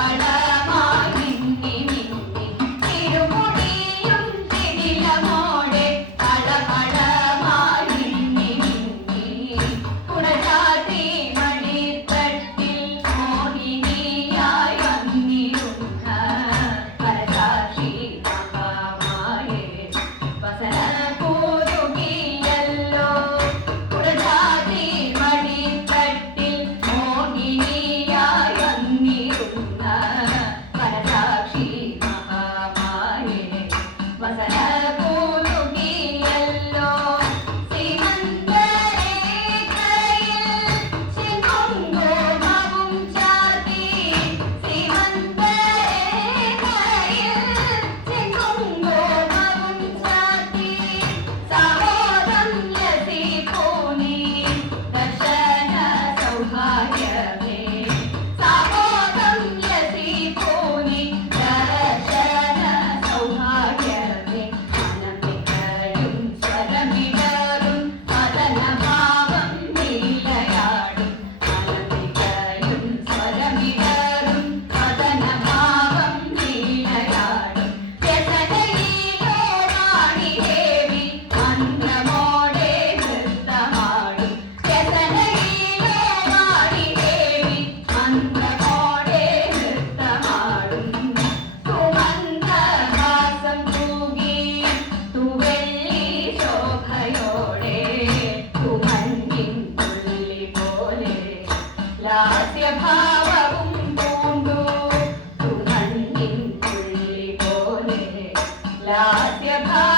I life. 不要害怕。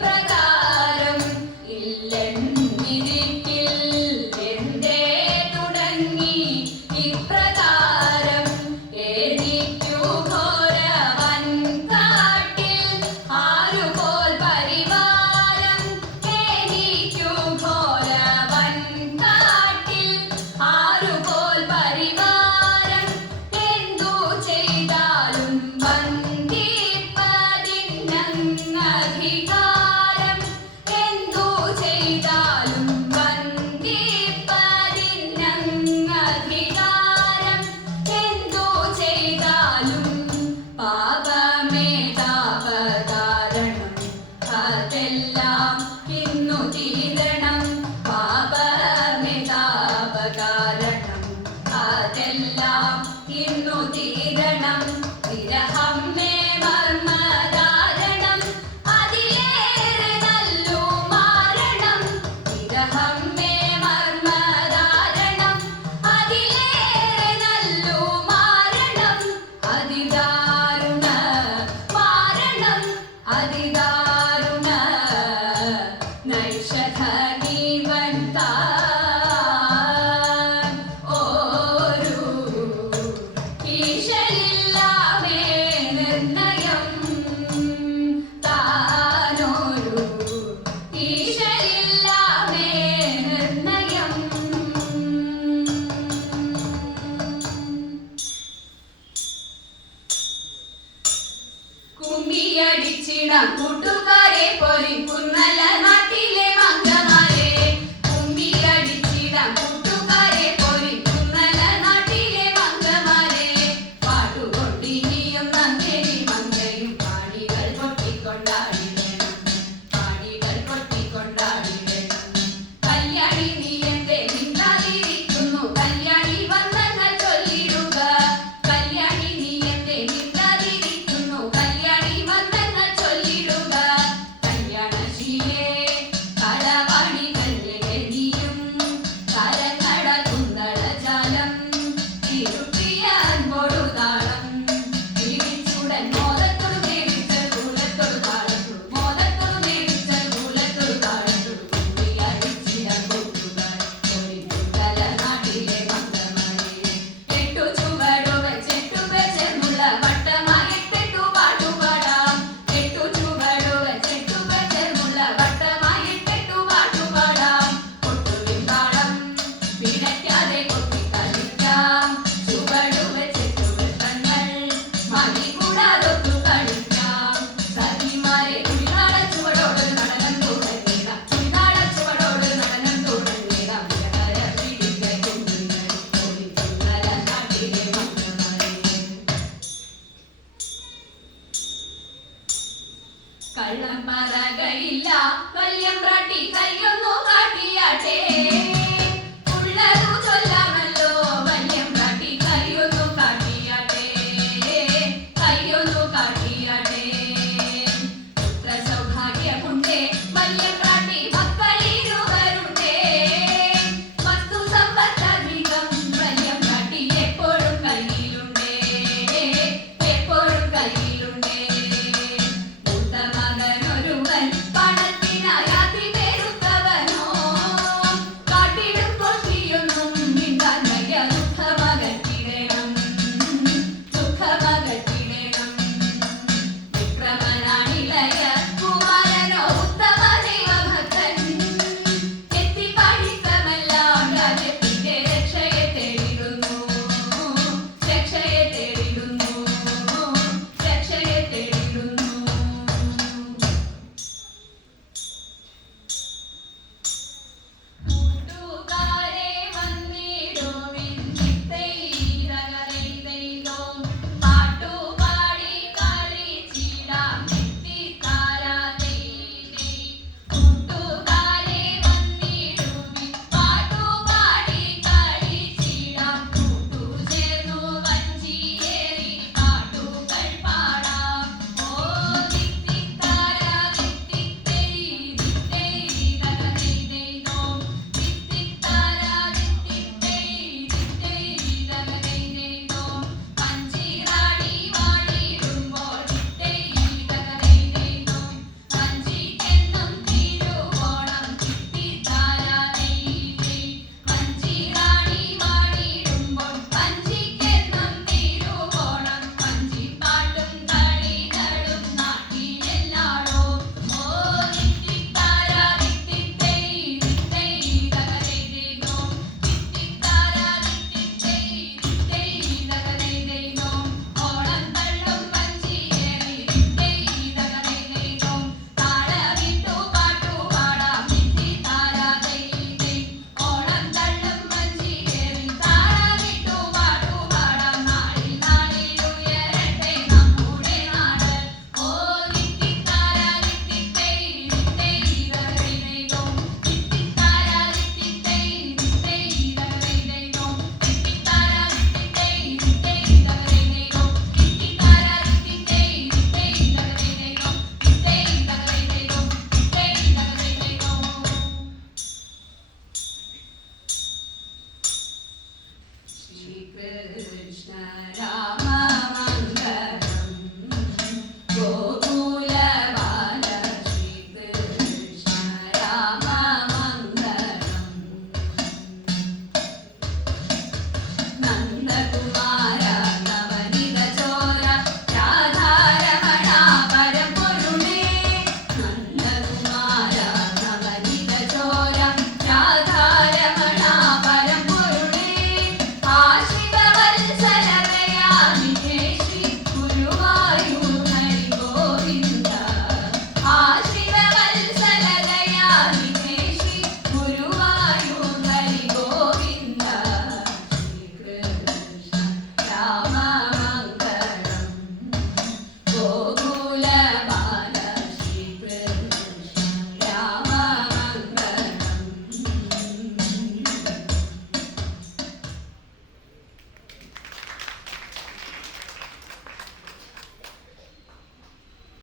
ಪ್ರಕಾರ